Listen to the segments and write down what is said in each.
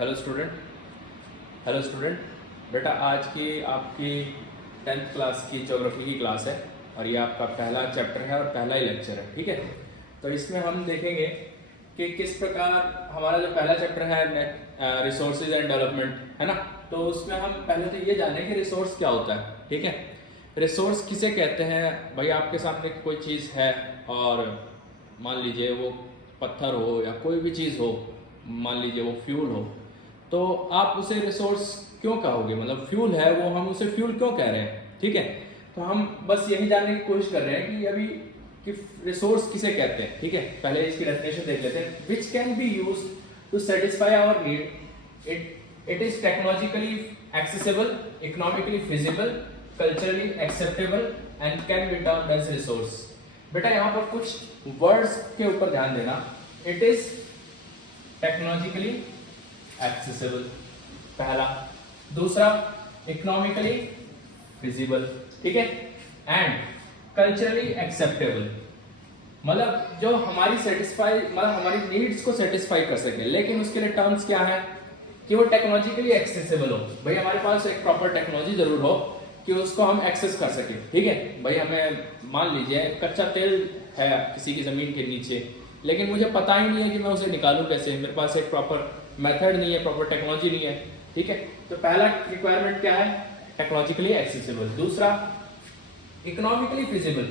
Hello student. Hello student, बेटा आज की आपकी 10th क्लास की ज्योग्राफी की क्लास है और ये आपका पहला चैप्टर है और पहला ही लेक्चर है। ठीक है, तो इसमें हम देखेंगे कि किस प्रकार हमारा जो पहला चैप्टर है रिसोर्सेज एंड डेवलपमेंट है ना, तो उसमें हम पहले तो ये जानें कि रिसोर्स क्या होता है। ठीक है, रिसोर्स किसे कहते हैं। भाई आपके सामने कोई चीज़ है और मान लीजिए वो पत्थर हो या कोई भी चीज़ हो, मान लीजिए वो फ्यूल हो, तो आप उसे रिसोर्स क्यों कहोगे, मतलब फ्यूल है वो, हम उसे फ्यूल क्यों कह रहे हैं। ठीक है, तो हम बस यही जानने की कोशिश कर रहे हैं कि अभी कि रिसोर्स किसे कहते हैं। ठीक है, पहले इसकी डेफिनेशन देख लेते हैं। Which can be use to satisfy our need, it is technologically accessible, economically feasible, culturally acceptable and can be termed as resource. बेटा यहाँ पर कुछ वर्ड्स के ऊपर ध्यान देना। इट इज टेक्नोलॉजिकली एक्सेसिबल, पहला। दूसरा, इकोनॉमिकली फिजिबल, ठीक है, एंड कल्चरली एक्सेप्टेबल, मतलब जो हमारी सेटिस्फाई, मतलब हमारी नीड्स को सेटिस्फाई कर सके, लेकिन उसके लिए टर्म्स क्या है कि वो टेक्नोलॉजिकली एक्सेसिबल हो। भाई हमारे पास एक प्रॉपर टेक्नोलॉजी जरूर हो कि उसको हम एक्सेस कर सके। ठीक है, भाई हमें मान लीजिए कच्चा तेल है किसी की ज़मीन के नीचे, लेकिन मुझे पता ही नहीं है कि मैं उसे निकालूं कैसे, मेरे पास एक प्रॉपर मेथड नहीं है, प्रॉपर टेक्नोलॉजी नहीं है। ठीक है, तो पहला रिक्वायरमेंट क्या है, टेक्नोलॉजिकली एक्सेसिबल। दूसरा, इकोनॉमिकली फिजिबल।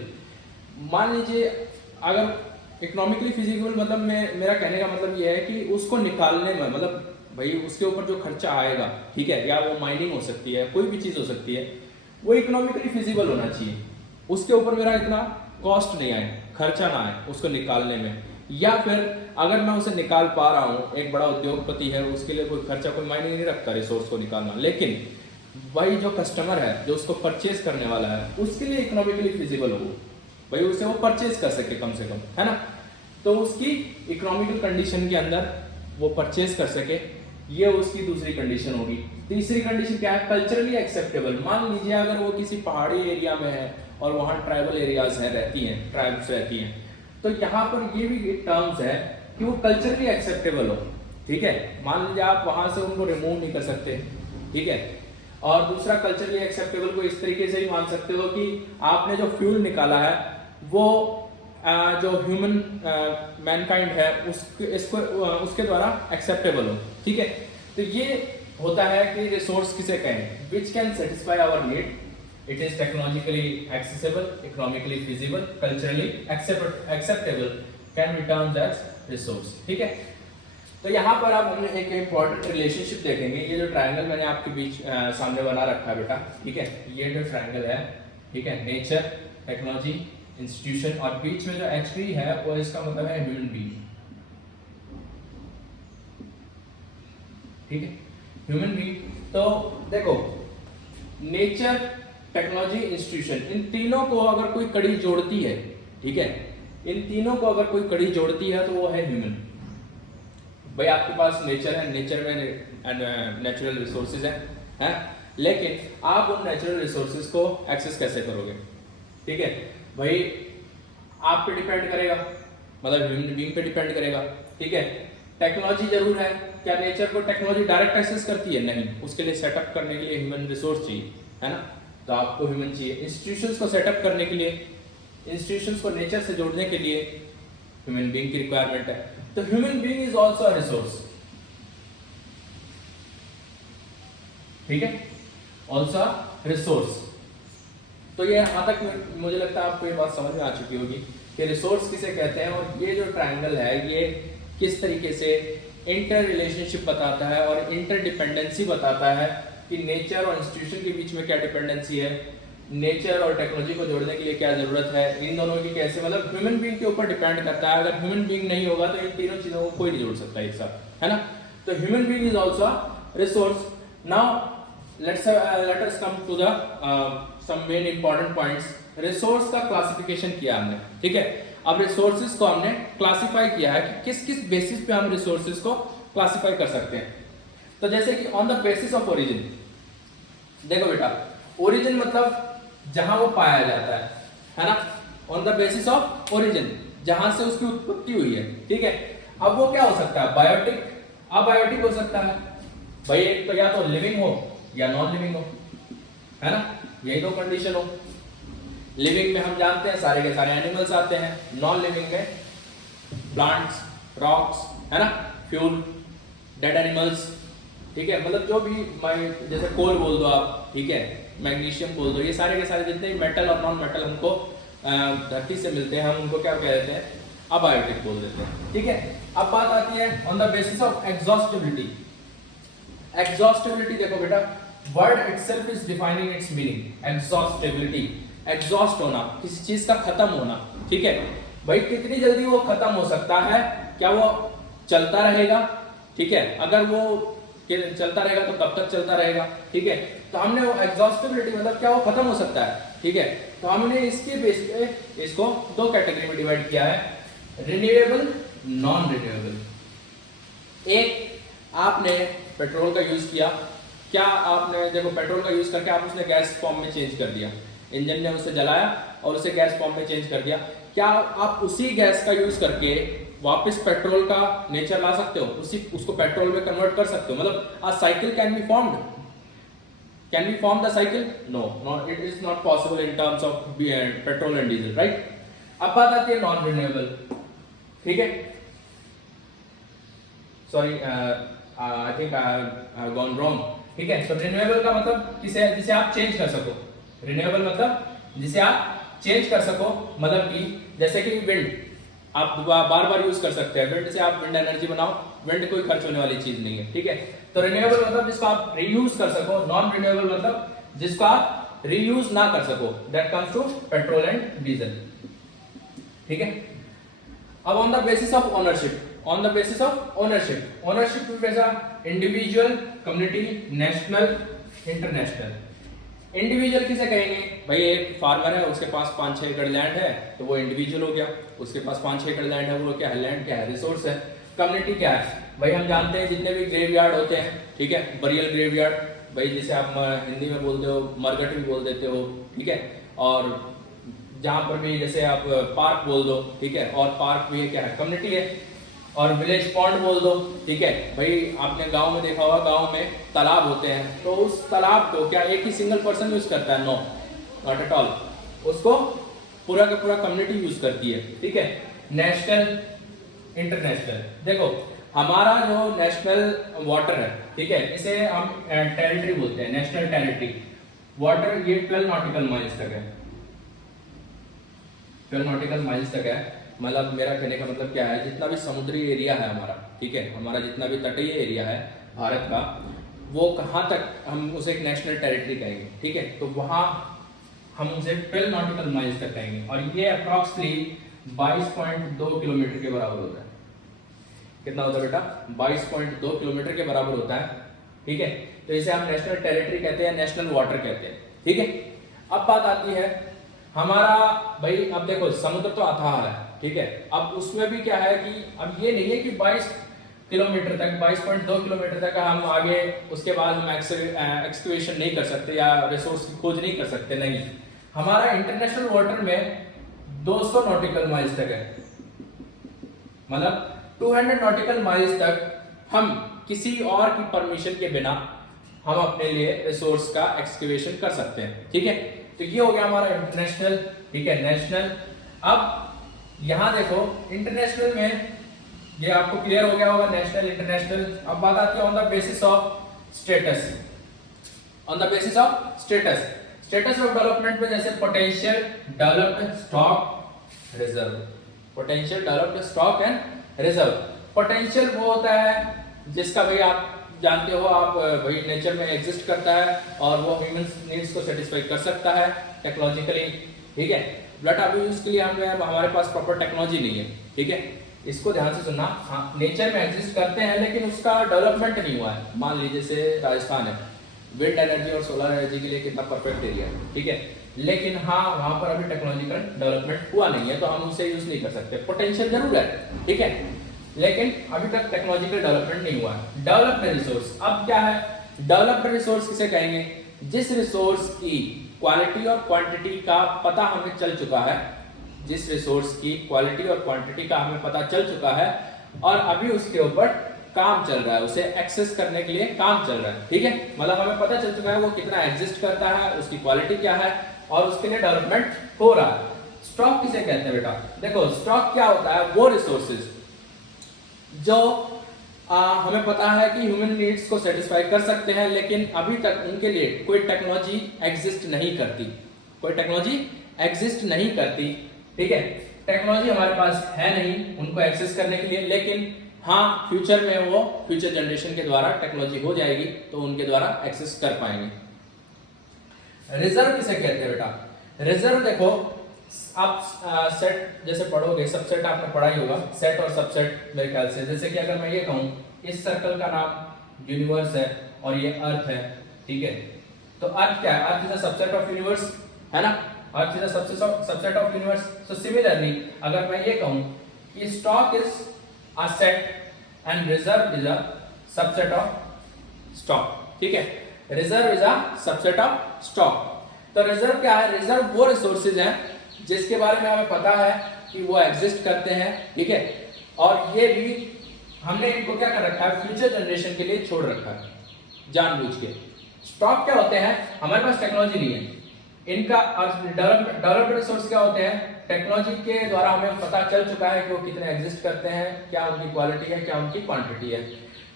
मान लीजिए अगर इकोनॉमिकली फिजिबल, मतलब मेरा कहने का मतलब ये है कि उसको निकालने में, मतलब भाई उसके ऊपर जो खर्चा आएगा, ठीक है, या वो माइनिंग हो सकती है, कोई भी चीज़ हो सकती है, वो इकोनॉमिकली फिजिबल होना चाहिए। उसके ऊपर मेरा इतना कॉस्ट नहीं आए, खर्चा ना आए उसको निकालने में। या फिर अगर मैं उसे निकाल पा रहा हूँ, एक बड़ा उद्योगपति है, उसके लिए कोई खर्चा, कोई मायने नहीं रखता रिसोर्स को निकालना, लेकिन भाई जो कस्टमर है, जो उसको परचेज करने वाला है, उसके लिए इकोनॉमिकली फिजिबल हो, भाई उसे वो परचेज कर सके कम से कम, है ना, तो उसकी इकोनॉमिकल कंडीशन के अंदर वो परचेज कर सके, ये उसकी दूसरी कंडीशन होगी। तीसरी कंडीशन क्या है, कल्चरली एक्सेप्टेबल। मान लीजिए अगर वो किसी पहाड़ी एरिया में है और वहाँ ट्राइबल एरियाज हैं, रहती हैं, ट्राइब्स रहती हैं, तो यहाँ पर ये भी टर्म्स है कि वो कल्चरली एक्सेप्टेबल हो। ठीक है, मान लीजिए आप वहाँ से उनको रिमूव नहीं कर सकते। ठीक है, और दूसरा, कल्चरली एक्सेप्टेबल को इस तरीके से ही मान सकते हो कि आपने जो फ्यूल निकाला है वो जो ह्यूमन मैनकाइंड है उसके द्वारा एक्सेप्टेबल हो। ठीक है, तो ये होता है कि रिसोर्स किसे कहें, which can satisfy our need, it is technologically accessible, economically feasible, culturally acceptable, can be termed as resource. ठीक है, तो यहाँ पर आप हमने एक इंपॉर्टेंट रिलेशनशिप देखेंगे। ये जो ट्रायंगल मैंने आपके बीच सामने बना रखा है बेटा, ठीक है, ये जो ट्रायंगल है, ठीक है, नेचर, टेक्नोलॉजी, इंस्टीट्यूशन, और बीच में जो एच है वो इसका मतलब है ह्यूमन बीइंग। ठीक है, ह्यूमन बीइंग। तो देखो, नेचर, टेक्नोलॉजी, इंस्टीट्यूशन, इन तीनों को अगर कोई कड़ी जोड़ती है, ठीक है, इन तीनों को अगर कोई कड़ी जोड़ती है तो वो है ह्यूमन। भाई आपके पास नेचर है, नेचर में नेचुरल रिसोर्सेज हैं, लेकिन आप उन नेचुरल रिसोर्सेज को एक्सेस कैसे करोगे। ठीक है, भाई आप पे डिपेंड करेगा, मतलब ह्यूमन बीइंग पे डिपेंड करेगा। ठीक है, टेक्नोलॉजी जरूर है, क्या नेचर को टेक्नोलॉजी डायरेक्ट एक्सेस करती है, नहीं, उसके लिए सेटअप करने के लिए ह्यूमन रिसोर्स चाहिए, है ना, तो आपको ह्यूमन चाहिए। इंस्टीट्यूशंस को सेटअप करने के लिए, इंस्टीट्यूशंस को नेचर से जोड़ने के लिए ह्यूमन बीइंग की रिक्वायरमेंट है। तो human being is also a resource. ठीक है, आल्सो रिसोर्स। तो ये यहां तक मुझे लगता है आपको ये बात समझ में आ चुकी होगी कि रिसोर्स किसे कहते हैं, और ये जो ट्रायंगल है ये किस तरीके से इंटर रिलेशनशिप बताता है और इंटर डिपेंडेंसी बताता है कि नेचर और इंस्टीट्यूशन के बीच में क्या डिपेंडेंसी है, नेचर और टेक्नोलॉजी को जोड़ने के लिए क्या जरूरत है, इन दोनों की कैसे, मतलब ह्यूमन बीइंग के ऊपर डिपेंड करता है। अगर ह्यूमन बीइंग नहीं होगा तो इन तीनों चीजों को कोई नहीं जोड़ सकता एक साथ, है ना, तो human being is also resource. Now let us come to the some main important points. Resource का क्लासिफिकेशन किया हमने, ठीक है, अब रिसोर्सेज को हमने क्लासिफाई किया है कि किस किस बेसिस पे हम रिसोर्सेज को क्लासिफाई कर सकते हैं। तो जैसे कि on the basis of origin, देखो बेटा, ओरिजिन मतलब जहां वो पाया जाता है ना, on the basis of origin, जहां से उसकी उत्पत्ति हुई है। ठीक है, अब वो क्या हो सकता है, बायोटिक, अबायोटिक हो सकता है, भाई एक तो या तो लिविंग हो या नॉन लिविंग हो, है ना, यही तो कंडीशन हो। लिविंग में हम जानते हैं सारे के सारे एनिमल्स आते हैं, नॉन लिविंग में प्लांट्स, रॉक्स, है ना, फ्यूल, डेड एनिमल्स, ठीक है, मतलब जो भी जैसे कोल बोल दो आप, ठीक है, मैग्नीशियम बोल दो, ये सारे के सारे जितने भी मेटल और नॉन मेटल हमको धरती से मिलते हैं, हम उनको क्या कह देते हैं, अबायोटिक बोल देते हैं, ठीक है। अब बात आती है on the basis of exhaustibility. Exhaustibility देखो बेटा, word itself is defining it's meaning. Exhaustibility, exhaust होना, किसी चीज का खत्म होना, ठीक है भाई, कितनी जल्दी वो खत्म हो सकता है, क्या वो चलता रहेगा, ठीक है, अगर वो चलता रहेगा तो कब तक चलता रहेगा, ठीक है। तो हमने वो एग्जॉस्टिबिलिटी मतलब क्या वो खत्म हो सकता है, ठीक है, तो हमने इसके बेस पे इसको दो कैटेगरी में डिवाइड किया है, रिन्यूएबल, नॉन रिन्यूएबल। एक आपने पेट्रोल का यूज किया, क्या आपने देखो पेट्रोल का यूज करके आप उसने गैस फॉर्म में चेंज कर दिया, इंजन ने उसे जलाया और उसे गैस फॉर्म में चेंज कर दिया, क्या आप उसी गैस का यूज करके वापस पेट्रोल का नेचर ला सकते हो, उसको पेट्रोल में कन्वर्ट कर सकते हो, मतलब a cycle can be formed, can be form the cycle, no it is not possible in terms of petrol and diesel, right. अब बात आती है नॉन रिन्यूएबल, ठीक है, sorry I think I have gone wrong, ठीक है। तो renewable का मतलब जिसे आप चेंज कर सको, रिन्यूएबल मतलब जिसे आप चेंज कर सको, मतलब कि जैसे कि विंड आप बार बार यूज कर सकते हैं, विंड से आप विंड एनर्जी बनाओ, विंड कोई खर्च होने वाली चीज नहीं है, ठीक है। तो रिन्यूएबल मतलब जिसको आप रीयूज कर सको, नॉन रिन्यूएबल मतलब जिसको आप रीयूज ना कर सको, that comes to petrol and diesel, ठीक है। अब on the basis of ownership, on the basis of ownership, ownership में कैसा, individual, community, national, international. Individual किसे कहेंगे भाई, एक फार्मर है उसके पास 5-6 एकड़ लैंड है तो वो इंडिविजुअल हो गया, उसके पास 5-6 एकड़ लैंड है, वो क्या है, लैंड क्या है, रिसोर्स है। कम्युनिटी क्या है भाई, हम जानते हैं जितने भी ग्रेवयार्ड होते हैं, ठीक है, बरियल ग्रेवयार्ड, भाई जिसे आप हिंदी में बोलते हो मरघट भी बोल देते हो, ठीक है, और जहां पर भी जैसे आप पार्क बोल दो, ठीक है, और पार्क भी क्या है, कम्युनिटी है, और विलेज पॉन्ड बोल दो, ठीक है भाई, आपने गांव में देखा होगा, गांव में तालाब होते हैं, तो उस तालाब को क्या एक ही सिंगल पर्सन यूज करता है, नो नॉट एट ऑल, उसको पूरा का पूरा कम्युनिटी यूज करती है, ठीक है। नेशनल, इंटरनेशनल, देखो हमारा जो नेशनल वाटर है, ठीक है, इसे हम टेरिटरी बोलते हैं, नेशनल टेरिटरी वाटर, ये 12 नॉटिकल माइल्स तक है, 12 नॉटिकल माइल्स तक है, मतलब मेरा कहने का मतलब क्या है, जितना भी समुद्री एरिया है हमारा, ठीक है, हमारा जितना भी तटीय एरिया है भारत का, वो कहाँ तक हम उसे एक नेशनल टेरिटरी कहेंगे, ठीक है, तो वहाँ हम उसे 12 नॉटिकल माइल्स तक कहेंगे, और ये अप्रॉक्सिमेटली 22.2 किलोमीटर के बराबर होता है। कितना होता है बेटा, 22.2 किलोमीटर के बराबर होता है, ठीक है। तो इसे हम नेशनल टेरिटरी कहते हैं, नेशनल वाटर कहते हैं, ठीक है। अब बात आती है हमारा भाई, अब देखो समुद्र तो अथाह है, ठीक है, अब उसमें भी क्या है कि अब ये नहीं है कि 22 किलोमीटर तक, 22.2 किलोमीटर तक हम आगे उसके बाद हम एक्सकवेशन नहीं कर सकते या रिसोर्स की खोज नहीं कर सकते, नहीं, हमारा इंटरनेशनल वाटर में 200 नॉटिकल माइल्स तक है, मतलब 200 नॉटिकल माइल्स तक हम किसी और की परमिशन के बिना हम अपने लिए रिसोर्स का एक्सकवेशन कर सकते हैं, ठीक है। तो ये हो गया हमारा इंटरनेशनल, ठीक है, नेशनल। अब यहां देखो इंटरनेशनल में ये आपको क्लियर हो गया होगा, नेशनल, इंटरनेशनल। अब बात आती है on the basis of status, on the basis of status, status of development में जैसे potential developed stock reserve, potential developed stock and reserve. Potential वो होता है जिसका भाई आप जानते हो, आप भाई नेचर में एग्जिस्ट करता है और वो ह्यूमन नीड्स को सेटिस्फाई कर सकता है टेक्नोलॉजिकली, ठीक है, बट अभी उसके लिए हमारे पास प्रॉपर टेक्नोलॉजी नहीं है, ठीक है, इसको ध्यान से सुनना। हाँ, नेचर में एग्जिस्ट करते हैं लेकिन उसका डेवलपमेंट नहीं हुआ है। मान लीजिए जैसे राजस्थान है, विंड एनर्जी और सोलर एनर्जी के लिए कितना परफेक्ट एरिया है, ठीक है, लेकिन हाँ वहां पर अभी टेक्नोलॉजिकल डेवलपमेंट हुआ नहीं है तो हम उसे यूज नहीं कर सकते। पोटेंशियल जरूर है, ठीक है, लेकिन अभी तक टेक्नोलॉजिकल डेवलपमेंट नहीं हुआ है। डेवलप्ड रिसोर्स, अब क्या है डेवलप्ड रिसोर्स किसे कहेंगे, जिस रिसोर्स की क्वालिटी और क्वांटिटी का पता हमें चल चुका है, जिस रिसोर्स की क्वालिटी और क्वांटिटी का हमें पता चल चुका है और अभी उसके ऊपर काम चल रहा है, उसे एक्सेस करने के लिए काम चल रहा है, ठीक है। मतलब हमें पता चल चुका है वो कितना एग्जिस्ट करता है, उसकी क्वालिटी क्या है और उसके लिए डेवलपमेंट हो रहा है। स्टॉक किसे कहते हैं बेटा? देखो स्टॉक क्या होता है, वो रिसोर्सेज जो हमें पता है कि ह्यूमन नीड्स को सेटिस्फाई कर सकते हैं, लेकिन अभी तक उनके लिए कोई टेक्नोलॉजी एग्जिस्ट नहीं करती, कोई टेक्नोलॉजी एग्जिस्ट नहीं करती, ठीक है। टेक्नोलॉजी हमारे पास है नहीं उनको एक्सेस करने के लिए, लेकिन हाँ फ्यूचर में वो फ्यूचर जनरेशन के द्वारा टेक्नोलॉजी हो जाएगी तो उनके द्वारा एक्सेस कर पाएंगे। रिजर्व किसे कहते हैं बेटा? रिजर्व देखो आप सेट जैसे पढ़ोगे, सबसेट आपने पढ़ा ही होगा, सेट और सबसेट मेरे ख्याल से। जैसे कि अगर मैं ये कहूँ इस सर्कल का नाम यूनिवर्स है और ये अर्थ है, ठीक है, तो अर्थ क्या है? Earth is a subset of universe, है ना, earth is a subset of universe. So similarly अगर मैं ये कहूँ कि stock is a set and reserve is a subset of stock, ठीक है, reserve is a subset of stock. तो रिजर्व क्या है? रिजर्व वो रिसोर्सेज हैं जिसके बारे में हमें पता है कि वो एग्जिस्ट करते हैं, ठीक है, और ये भी हमने इनको क्या कर रखा है, फ्यूचर जनरेशन के लिए छोड़ रखा है जानबूझ के। स्टॉक क्या होते हैं? हमारे पास टेक्नोलॉजी नहीं है, इनका डेवलप्ड रिसोर्स क्या होते हैं? टेक्नोलॉजी के द्वारा हमें पता चल चुका है कि वो कितने एग्जिस्ट करते हैं, क्या उनकी क्वालिटी है, क्या उनकी क्वांटिटी है।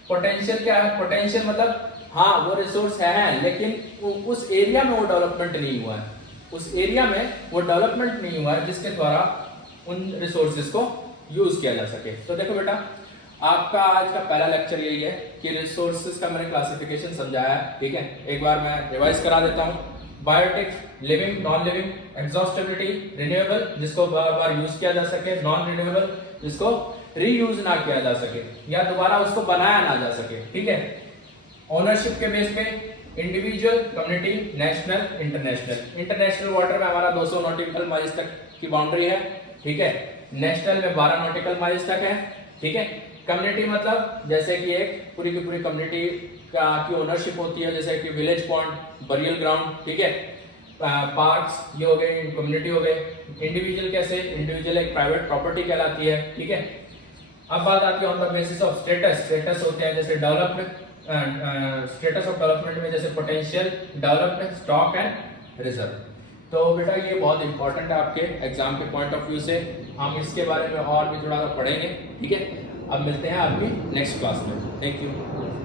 पोटेंशियल क्या है? पोटेंशियल मतलब हाँ वो रिसोर्स है लेकिन उस एरिया में वो डेवलपमेंट नहीं हुआ है, उस एरिया में वो डेवलपमेंट नहीं हुआ है जिसके द्वारा उन रिसोर्सेज को यूज किया जा सके। तो देखो बेटा आपका आज का पहला लेक्चर यही है कि रिसोर्सेज का मैंने क्लासिफिकेशन समझाया है, ठीक है। एक बार मैं रिवाइज करा देता हूँ। Biotic, living, non living, exhaustibility, renewable जिसको बार बार यूज किया जा सके, नॉन रिन्यूएबल जिसको रीयूज ना किया जा सके या दोबारा उसको बनाया ना जा सके, ठीक है। ओनरशिप के बेस पे individual, community, national, international. International water में हमारा 200 नॉटिकल माइल्स तक की बाउंड्री है, ठीक है। नेशनल में 12 नॉटिकल माइल्स तक है, ठीक है। कम्युनिटी मतलब जैसे कि एक पूरी की पूरी कम्युनिटी की ओनरशिप होती है, जैसे कि विलेज पॉन्ड, बरियल ग्राउंड, ठीक है। पार्क्स ये हो गए, कम्युनिटी हो गए। इंडिविजुअल कैसे? इंडिविजुअल एक प्राइवेट प्रॉपर्टी कहलाती है, ठीक है। अब बात आती है on the basis of status. Status होते हैं जैसे डेवलप्ड, स्टेटस ऑफ डेवलपमेंट में जैसे potential, developed, stock and reserve. तो बेटा ये बहुत इंपॉर्टेंट है आपके एग्जाम के पॉइंट ऑफ व्यू से, हम इसके बारे में और भी थोड़ा सा पढ़ेंगे, ठीक है। अब मिलते हैं आपकी नेक्स्ट क्लास में, थैंक यू।